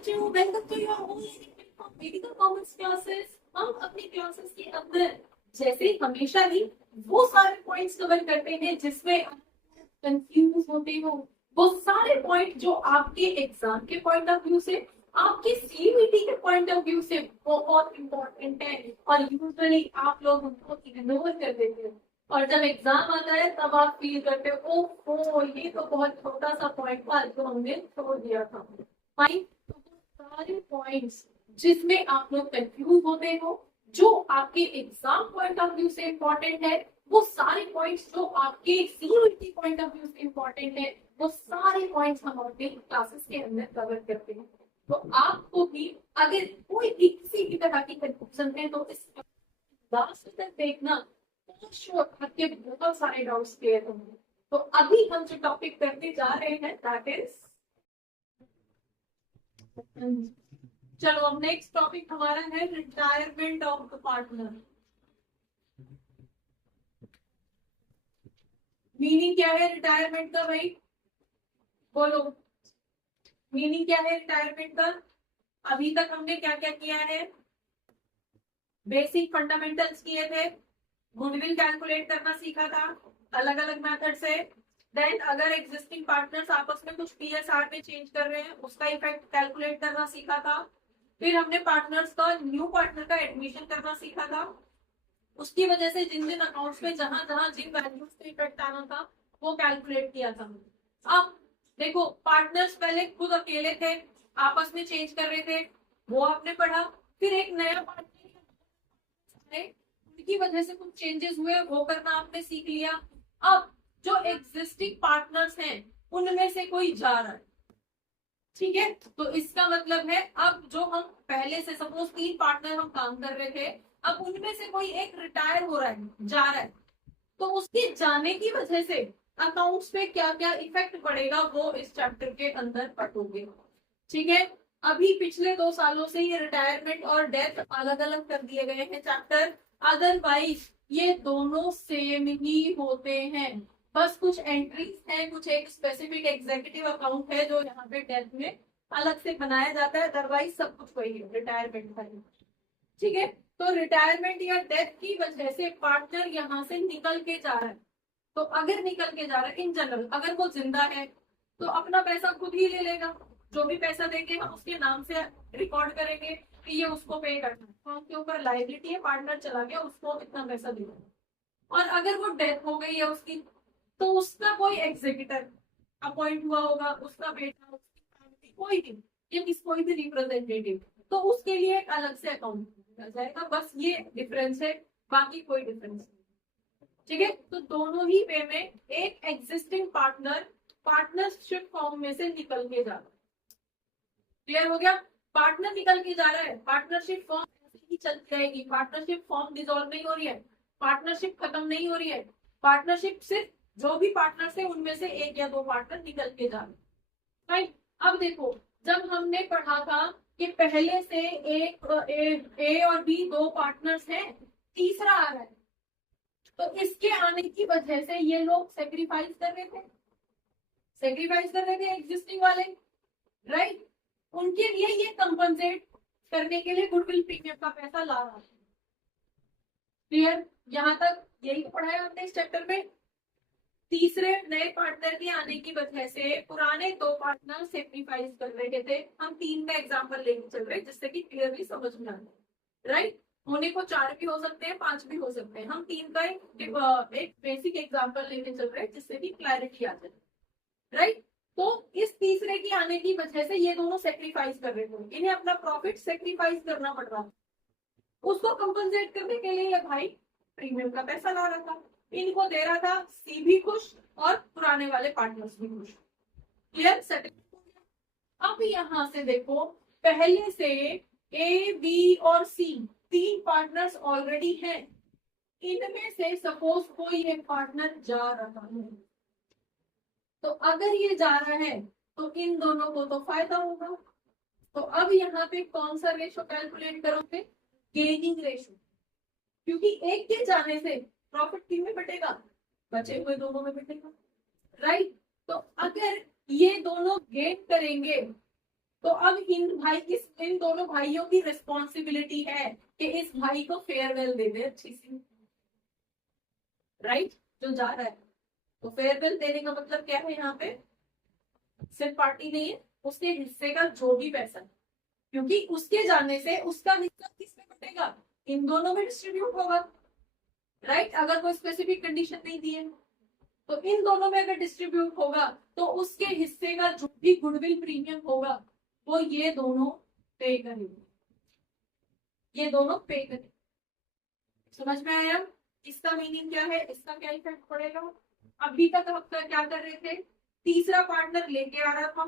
बच्चों, welcome to your online medical commerce classes. हम अपनी क्लासेस के अंदर जैसे हमेशा ही वो सारे पॉइंट्स कवर करते हैं जिसमें कंफ्यूज होते हो। वो सारे पॉइंट जो आपके एग्जाम के पॉइंट ऑफ व्यू से, आपके सीयूईटी के पॉइंट ऑफ व्यू से बहुत इंपॉर्टेंट है और यूजुअली आप लोग उनको इग्नोर कर देते हो। और जब एग्जाम आता है तब आप फील करते हो ओह ये तो बहुत छोटा सा पॉइंट था जो हमने छोड़ दिया था। फाइन, तो वो सारे पॉइंट्स जिसमें आप लोग कंफ्यूज होते हो, जो आपके एग्जाम पॉइंट ऑफ व्यू से इंपॉर्टेंट है, वो सारे पॉइंट्स जो आपके सीयूईटी पॉइंट ऑफ व्यू से इंपॉर्टेंट है, वो सारे पॉइंट्स हम अपने क्लासेस के अंदर कवर करते हैं। तो आपको भी अगर कोई भी किसी भी तरह की कंफ्यूजन है तो इस लास्ट तक देखना, तो श्योर आपके बहुत सारे डाउट्स क्लियर होंगे। तो अभी हम जो टॉपिक करने जा रहे हैं दैट इज, चलो अब नेक्स्ट टॉपिक हमारा है retirement of the partner. Meaning क्या है रिटायरमेंट का भाई, बोलो। मीनिंग क्या है रिटायरमेंट का? अभी तक हमने क्या क्या किया है? बेसिक फंडामेंटल्स किए थे, गुडविल कैलकुलेट करना सीखा था अलग अलग मेथड से। देन अगर एग्जिस्टिंग पार्टनर्स आपस में कुछ पीएसआर में चेंज कर रहे हैं उसका इफेक्ट कैलकुलेट करना सीखा था। फिर हमने पार्टनर्स का, न्यू पार्टनर का एडमिशन करना सीखा था, उसकी वजह से जिन जिन अकाउंट्स में जहां जहां जिन वैल्यूज का इफेक्ट आना था वो कैलकुलेट किया था। अब देखो, पार्टनर्स पहले खुद अकेले थे, आपस में चेंज कर रहे थे, वो आपने पढ़ा। फिर एक नया पार्टनर, उनकी वजह से कुछ चेंजेस हुए, वो करना आपने सीख लिया। अब जो एग्जिस्टिंग पार्टनर्स हैं उनमें से कोई जा रहा है, ठीक है, तो इसका मतलब है अब जो हम पहले से सपोज 3 पार्टनर हम काम कर रहे थे, अब उनमें से कोई एक रिटायर हो रहा है, जा रहा है, तो उसके जाने की वजह से अकाउंट्स पे क्या क्या इफेक्ट पड़ेगा वो इस चैप्टर के अंदर पढ़ोगे, ठीक है। अभी पिछले 2 सालों से ये रिटायरमेंट और डेथ अलग अलग कर दिए गए हैं चैप्टर, अदरवाइज ये दोनों सेम ही होते हैं। बस कुछ एंट्रीज हैं, कुछ एक स्पेसिफिक एग्जीक्यूटिव अकाउंट है जो यहाँ पे डेथ में अलग से बनाया जाता है, अदरवाइज सब कुछ वही है रिटायरमेंट का, ठीक है। तो रिटायरमेंट या डेथ की वजह से पार्टनर यहाँ से निकल के जा रहा है, तो अगर निकल के जा रहा है इन जनरल, अगर वो जिंदा है तो अपना पैसा खुद ही ले लेगा, जो भी पैसा देंगे हम उसके नाम से रिकॉर्ड करेंगे कि ये उसको पे करना है, फॉर्म के ऊपर लायबिलिटी है, पार्टनर चला गया उसको इतना पैसा देना। और अगर वो डेथ हो गई है उसकी, तो उसका कोई एग्जीक्यूटर अपॉइंट हुआ होगा, उसका बेटा, उसकी फैमिली, कोई भी, या किस कोई भी रिप्रेजेंटेटिव, तो उसके लिए एक अलग से अकाउंट जाएगा। बस ये डिफरेंस है, बाकी कोई डिफरेंस नहीं, ठीक है। तो दोनों ही वे में एक एग्जिस्टिंग पार्टनर पार्टनरशिप फॉर्म में से निकल के जा रहा है, क्लियर हो गया। पार्टनर निकल के जा रहा है, पार्टनरशिप फॉर्म ऐसे ही चलती रहेगी, पार्टनरशिप फॉर्म डिसॉल्व नहीं हो रही है, पार्टनरशिप खत्म नहीं हो रही है, पार्टनरशिप सिर्फ जो भी पार्टनर्स है उनमें से एक या दो पार्टनर निकल के जा रहे हैं, राइट। अब देखो, जब हमने पढ़ा था कि पहले से एक ए और बी दो पार्टनर्स हैं, तीसरा आ रहा है, तो इसके आने की वजह से ये लोग सेक्रीफाइस कर रहे थे एग्जिस्टिंग वाले, राइट। उनके लिए ये कंपनसेट करने के लिए गुडविल प्रीमियम का पैसा ला रहा है, क्लियर। यहां तक यही पढ़ाया हमने इस चैप्टर में। तीसरे नए पार्टनर के आने की वजह से पुराने 2 पार्टनर सेक्रीफाइस कर रहे थे। हम 3 का एग्जाम्पल लेके चल रहे हैं जिससे कि क्लियरली समझ में आ जाए, राइट। होने को 4 भी हो सकते हैं, 5 भी हो सकते हैं, हम 3 का एक बेसिक एग्जाम्पल लेके चल रहे हैं जिससे कि क्लैरिटी आ जाए, राइट। तो इस तीसरे की आने की वजह से ये दोनों सेक्रीफाइस कर रहे थे, इन्हें अपना प्रॉफिट सेक्रीफाइस करना पड़ रहा, उसको कंपनसेट करने के लिए ये भाई प्रीमियम का पैसा ला रहा था, इनको दे रहा था, सी भी खुश और पुराने वाले पार्टनर्स भी खुश, क्लियर, सेटल हो गया। अब यहाँ से देखो, पहले से ए बी और सी 3 पार्टनर्स ऑलरेडी हैं, इनमें से सपोज कोई एक पार्टनर जा रहा है, तो अगर ये जा रहा है तो इन दोनों को तो फायदा होगा। तो अब यहाँ पे कौन सा रेशो कैलकुलेट करोगे? गेनिंग रेशो, क्योंकि एक के जाने से प्रॉफिट किन में बटेगा? बचे हुए दोनों में बटेगा, राइट। तो अगर ये दोनों गेन करेंगे तो अब इन दोनों भाइयों की रिस्पॉन्सिबिलिटी है कि इस भाई को फेयरवेल दे दे अच्छी सी, राइट, जो जा रहा है। तो फेयरवेल देने का मतलब क्या है यहाँ पे, सिर्फ पार्टी नहीं है, उसके हिस्से का जो भी पैसा, क्योंकि उसके जाने से उसका हिस्सा किसमें बटेगा, इन दोनों में डिस्ट्रीब्यूट होगा, राइट। अगर कोई स्पेसिफिक कंडीशन नहीं दी है तो इन दोनों में अगर डिस्ट्रीब्यूट होगा तो उसके हिस्से का जो भी गुडविल प्रीमियम होगा वो ये दोनों पे करेंगे, ये दोनों पे करेंगे। समझ में आया इसका मीनिंग क्या है, इसका क्या इफेक्ट पड़ेगा। अभी तक हम क्या कर रहे थे, तीसरा पार्टनर लेके आ रहा था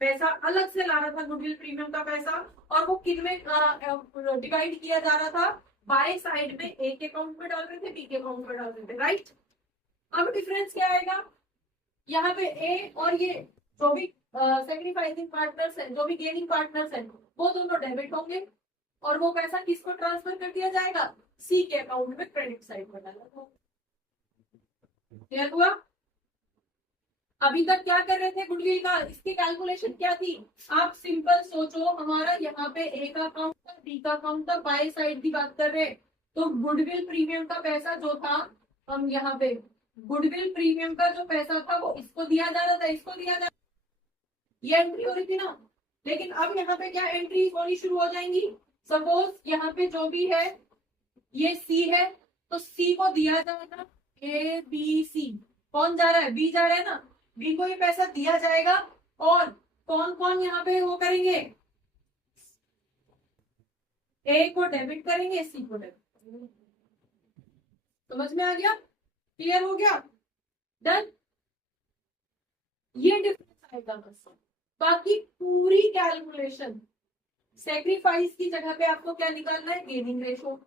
पैसा, अलग से ला रहा था गुडविल प्रीमियम का पैसा, और वो किन में डिवाइड किया जा रहा था, बाय साइड में ए के अकाउंट में डाल रहे थे, बी के अकाउंट में डाल रहे थे, राइट। अब डिफरेंस क्या आएगा, यहाँ पे ए और ये जो भी सेक्रीफाइसिंग पार्टनर्स है, जो भी गेनिंग पार्टनर्स है, वो दोनों डेबिट होंगे, और वो पैसा किसको ट्रांसफर कर दिया जाएगा, सी के अकाउंट में क्रेडिट साइड में डाला। क्लियर हुआ। अभी तक क्या कर रहे थे गुडविल का, इसकी कैलकुलेशन क्या थी, आप सिंपल सोचो, हमारा यहाँ पे ए का अकाउंट था, बी का अकाउंट था, बाय साइड की बात कर रहे, तो गुडविल प्रीमियम का पैसा जो था, हम यहाँ पे गुडविल प्रीमियम का जो पैसा था वो इसको दिया जा रहा था, इसको दिया जा, ये एंट्री हो रही थी ना। लेकिन अब यहाँ पे क्या एंट्री होनी शुरू हो जाएंगी, सपोज यहाँ पे जो भी है ये सी है, तो सी को दिया जाएगा ए बी सी, कौन जा रहा है, बी जा रहा है ना, बी को ये पैसा दिया जाएगा, और कौन कौन यहाँ पे वो करेंगे, ए को डेबिट करेंगे, सी को डेबिट करेंगे। समझ में आ गया, क्लियर हो गया, डन। ये डिफरेंस आएगा बस, बाकी पूरी कैलकुलेशन सेक्रीफाइस की जगह पे आपको क्या निकालना है, गेनिंग रेशो,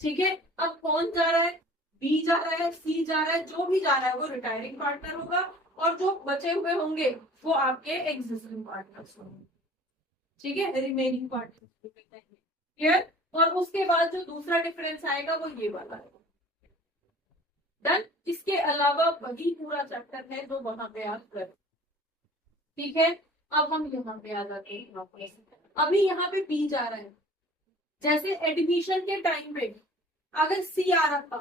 ठीक है। अब कौन जा रहा है, बी जा रहा है, सी जा रहा है, जो भी जा रहा है वो रिटायरिंग पार्टनर होगा, और जो बचे हुए होंगे वो आपके एग्जिस्टिंग पार्टनर्स होंगे, ठीक है, रिमेनिंग पार्टनर्स क्लियर। और उसके बाद जो दूसरा डिफरेंस आएगा वो ये वाला है, डन। इसके अलावा वही पूरा चैप्टर है जो वहां पे आप कर, ठीक है। अब हम यहाँ पे आ जाते हैं, अभी यहाँ पे बी जा रहा है, जैसे एडमिशन के टाइम पे अगर सी आ रहा था,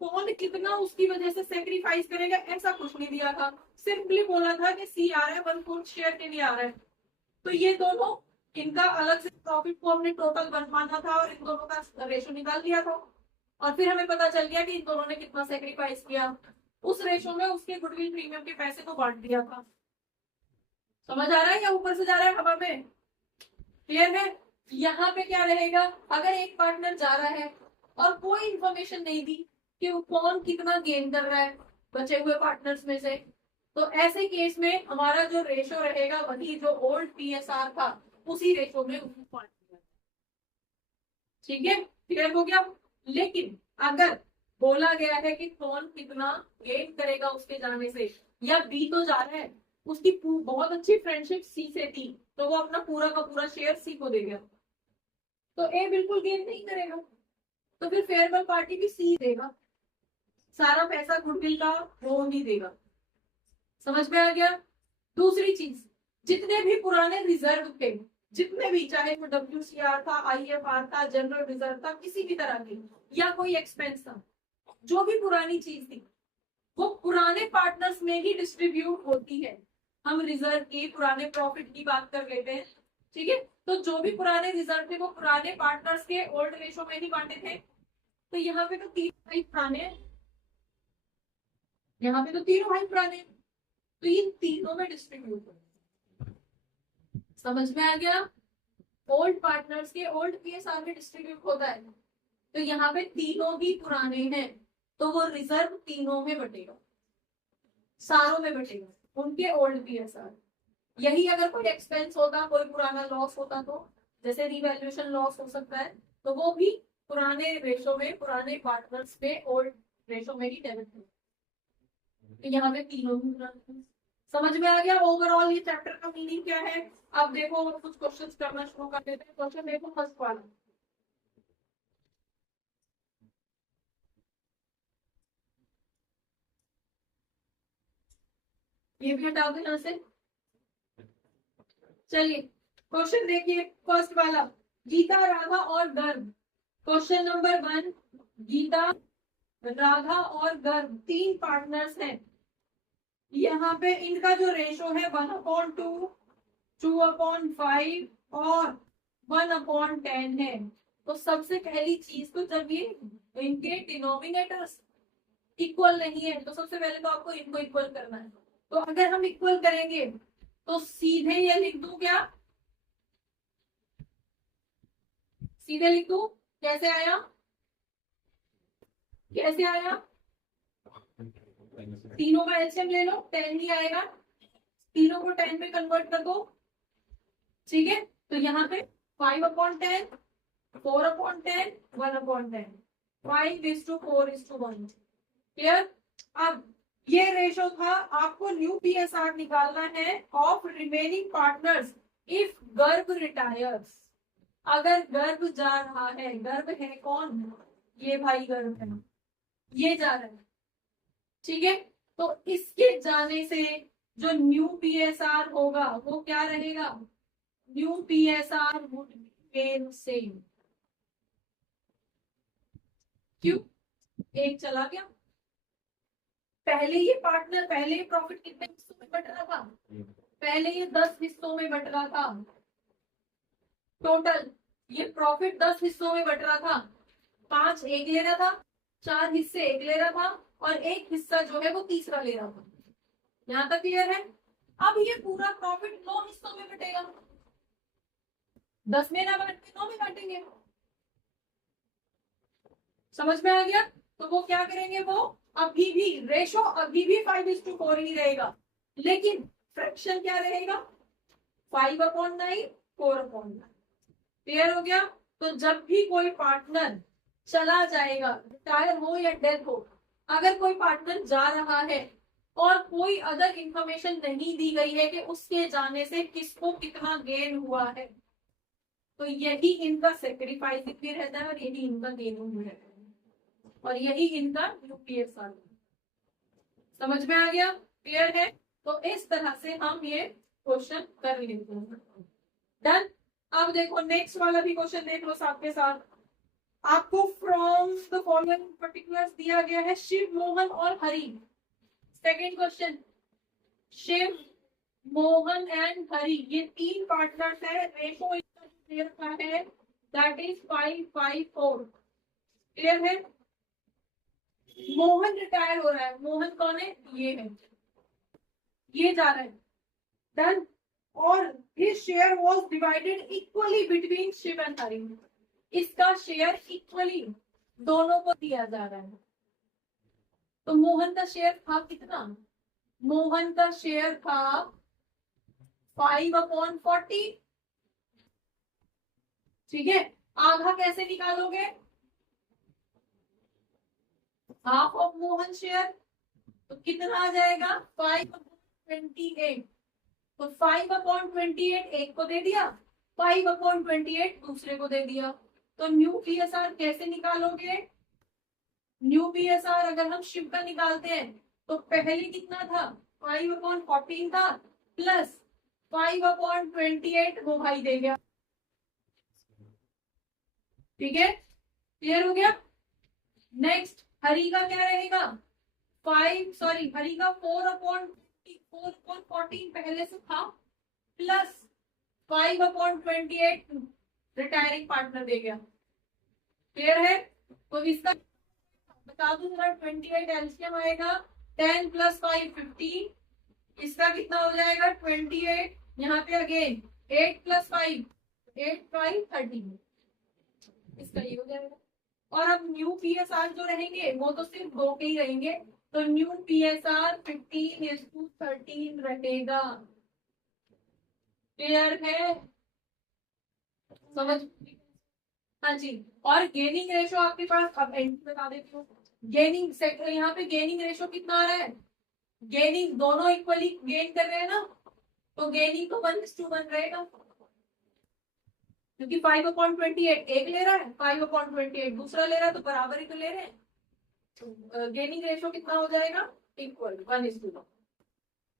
कौन कितना उसकी वजह से सेक्रीफाइस करेगा ऐसा कुछ नहीं दिया था, सिंपली बोला था कि सी आ रहा है 1/4 शेयर के लिए आ रहा है, तो ये दोनों इनका अलग से प्रॉफिट को हमने टोटल बनवाना था और इन दोनों का रेशो निकाल दिया था, और फिर हमें पता चल गया कि इन दोनों ने कितना सेक्रीफाइस किया, उस रेशो में उसके गुडविल प्रीमियम के पैसे को बांट दिया था। समझ आ रहा है या ऊपर से जा रहा है हवा में, क्लियर है। यहाँ पे क्या रहेगा, अगर एक पार्टनर जा रहा है और कोई इंफॉर्मेशन नहीं दी कि वो कौन कितना गेन कर रहा है बचे हुए पार्टनर्स में से, तो ऐसे केस में हमारा जो रेशो रहेगा वही जो ओल्ड पीएसआर था उसी रेशो में उसको बांट दिया, ठीक है, क्लियर हो गया। लेकिन अगर बोला गया है कि कौन कितना गेन करेगा उसके जाने से, या बी तो जा रहा है, उसकी बहुत अच्छी फ्रेंडशिप सी से थी, तो वो अपना पूरा का पूरा शेयर सी को दे गया, तो ए बिल्कुल गेन नहीं करेगा, तो फिर फेयरवेल पार्टी भी सी देगा, सारा पैसा गुडविल का वो नहीं देगा। समझ में आ गया। दूसरी चीज, जितने भी पुराने रिजर्व थे, जितने भी, चाहे वो WCR था, IFR था, जनरल रिजर्व था, किसी भी तरह की, या कोई एक्सपेंस था, जो भी पुरानी चीज थी वो पुराने पार्टनर्स में ही डिस्ट्रीब्यूट होती है। हम रिजर्व की पुराने प्रॉफिट की बात कर लेते हैं, ठीक है, तो जो भी पुराने रिजर्व थे वो पुराने पार्टनर्स के ओल्ड रेशो में ही बांटे थे, तो यहाँ पे तो तीनों भाई पुराने हैं, यहाँ पे तो तीनों भाई पुराने हैं, तो इन तीनों में डिस्ट्रीब्यूट हो, समझ में आ गया। ओल्ड पार्टनर्स के ओल्ड पीएसआर में डिस्ट्रीब्यूट होता है, तो यहाँ पे तीनों ही पुराने हैं, तो वो रिजर्व तीनों में बटेगा, सारों में बटेगा, उनके ओल्ड पीएसआर। यही अगर कोई एक्सपेंस होता, कोई पुराना लॉस होता, तो जैसे रिवैल्यूएशन लॉस हो सकता है, तो वो भी पुराने रेशो में, पुराने पार्टनर्स पे ओल्ड रेशो में ही डेबिट होता, तो यहाँ पे तीनों भी पुराने। समझ में आ गया ओवरऑल ये चैप्टर का मीनिंग क्या है। अब देखो कुछ क्वेश्चंस करना शुरू कर देते हैं। क्वेश्चन देखो फर्स्ट वाला, ये भी हटा दो यहाँ से, चलिए क्वेश्चन देखिए, फर्स्ट वाला, गीता, राधा और गर्ग। क्वेश्चन नंबर 1, गीता, राधा और गर्ग 3 पार्टनर्स हैं। यहाँ पे इनका जो रेशो है 1/2, 2/5 और 1/10 है। तो सबसे पहली चीज, तो जब ये इनके डिनोमिनेटर्स इक्वल नहीं है तो सबसे पहले तो आपको इनको इक्वल करना है। तो अगर हम इक्वल करेंगे तो सीधे ये लिख दूं क्या, सीधे लिख दूं? कैसे आया, कैसे आया? तीनों का एलसीएम ले लो, 10 ही आएगा। तीनों को 10 में कन्वर्ट कर दो, ठीक है। तो यहाँ पे 5/10, 4/10, 1/10, 5:4:1। क्लियर? अब ये रेशो था, आपको न्यू पीएसआर निकालना है ऑफ रिमेनिंग पार्टनर्स इफ गर्भ रिटायर्स। अगर गर्भ जा रहा है, गर्भ है कौन? ये भाई गर्भ है, ये जा रहा है, ठीक है। तो इसके जाने से जो न्यू पीएसआर होगा वो क्या रहेगा? New PSR would remain same. क्यों? एक चला गया। पहले ये पार्टनर, पहले ये प्रॉफिट कितने हिस्सों में बट रहा था? पहले ये 10 हिस्सों में बट रहा था। टोटल ये प्रॉफिट 10 हिस्सों में बट रहा था। 5 एक ले रहा था, 4 हिस्से एक ले रहा था और एक हिस्सा जो है वो तीसरा ले रहा था। यहां तक क्लियर है? अब ये पूरा प्रॉफिट 9 हिस्सों में बटेगा। 10 में ना बांट के 9 में बांटेंगे। समझ में आ गया? तो वो क्या करेंगे, वो अभी भी रेशो अभी भी 5:4 ही रहेगा, लेकिन फ्रैक्शन क्या रहेगा? 5/9, 4/9। क्लियर हो गया? तो जब भी कोई पार्टनर चला जाएगा, रिटायर हो या डेथ हो, अगर कोई पार्टनर जा रहा है और कोई अदर इंफॉर्मेशन नहीं दी गई है कि उसके जाने से किसको कितना गेन हुआ है, तो यही इनका सेक्रीफाइस भी रहता है और यही इनका गेन भी रहता है और यही इनका यूपीएसआर। समझ में आ गया? क्लियर है? तो इस तरह से हम ये क्वेश्चन कर लेते हैं। डन। अब देखो नेक्स्ट वाला भी क्वेश्चन देख लो साथ के साथ। आपको फ्रॉम द फॉलोइंग पर्टिकुलर्स दिया गया है, शिव, मोहन और Hari. Second question, Shiv, Mohan and Hari, ये 3 पार्टनर्स है। रेशो इसका दे रखा है दैट इज 5/4। क्लियर है? मोहन रिटायर हो रहा है। मोहन कौन है? ये है, ये जा रहा है। डन। और his share was divided equally between Shiv and Hari. इसका शेयर इक्वली दोनों को दिया जा रहा है। तो मोहन का शेयर था कितना? मोहन का शेयर था 5/40। ठीक है। आधा कैसे निकालोगे? हाफ ऑफ मोहन शेयर, तो कितना आ जाएगा? 5/28। तो 5/28 एक को दे दिया, 5/28 दूसरे को दे दिया। तो न्यू पीएसआर कैसे निकालोगे? न्यू पीएसआर अगर हम शिव का निकालते हैं तो पहले कितना था? 5/14 था प्लस 5/28 वो भाई दे गया। ठीक है, क्लियर हो गया? नेक्स्ट हरि का क्या रहेगा? हरि का 4/14 पहले से था प्लस 5/28 रिटायरिंग पार्टनर दे गया। क्लियर है? तो इसका बता दूं जरा, 28 एलसीएम आएगा, 10 + 5 15। इसका कितना हो जाएगा? 28। यहाँ पे अगेन 8 + 5 8 5 13। इसका ये हो जाएगा। और अब न्यू पीएसआर जो रहेंगे वो तो सिर्फ 2 के ही रहेंगे, तो न्यू पीएसआर 15:13 रहेगा। क्लियर है? समझ? हाँ जी। और गेनिंग रेशो आपके पास, अब एंड बता देती हूँ। गेनिंग सेक्टर, यहाँ पे गेनिंग रेशो कितना आ रहा है? गेनिंग दोनों इक्वली गेन कर रहे हैं ना, तो गेनिंग तो 1:1 रहेगा, क्योंकि 5/28 एक ले रहा है, 5/28 दूसरा ले रहा है, तो बराबर ही तो ले रहे हैं। तो गेनिंग रेशो कितना हो जाएगा? इक्वल 1:1।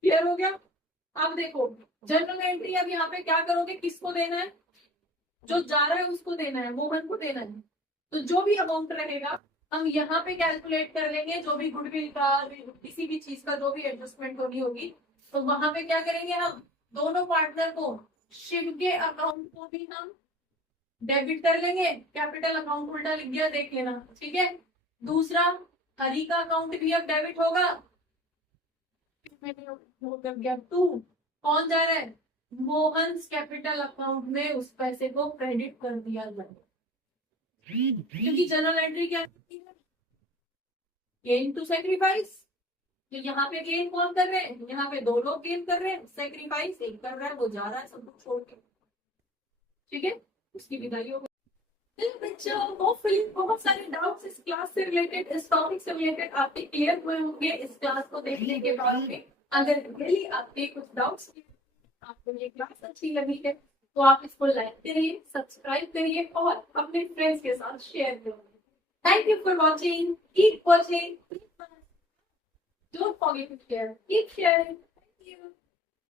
क्लियर हो गया? अब देखो जनरल एंट्री, अब यहाँ पे क्या करोगे, किसको देना है, जो जा रहा है उसको देना है, मोहन को देना है। तो जो भी अमाउंट रहेगा हम यहाँ पे कैलकुलेट कर लेंगे, जो भी गुडविल का किसी भी चीज का जो भी एडजस्टमेंट होनी होगी, तो वहां पे क्या करेंगे, हम दोनों पार्टनर को, शिव के अकाउंट को भी हम डेबिट कर लेंगे, कैपिटल अकाउंट उल्टा लिख दिया देख लेना, ठीक है। दूसरा हरी का अकाउंट भी अब डेबिट होगा, वो कर गया टू, कौन जा रहा है, मोहन कैपिटल अकाउंट में उस पैसे को क्रेडिट कर दिया जाए, क्योंकि जनरल एंट्री क्या है, गेन टू सेक्रीफाइस। तो यहाँ पे गेन कौन कर रहे हैं, यहाँ पे दो लोग गेन कर रहे हैं, सेक्रीफाइस एक कर रहा है, वो जा रहा है सब कुछ छोड़ के, ठीक है, उसकी विदाई हो गई। बच्चों होपफुली बहुत सारे डाउट्स इस क्लास से रिलेटेड, इस टॉपिक से रिलेटेड आपके क्लियर हुए होंगे इस क्लास को देखने के बाद में। अगर रियली आपके कुछ डाउट्स, आपको ये क्लास अच्छी लगी है तो आप इसको लाइक करिए, सब्सक्राइब करिए और अपने फ्रेंड्स के साथ शेयर करिए। Thank you for watching. Keep watching. Don't forget to share. Keep sharing. Thank you.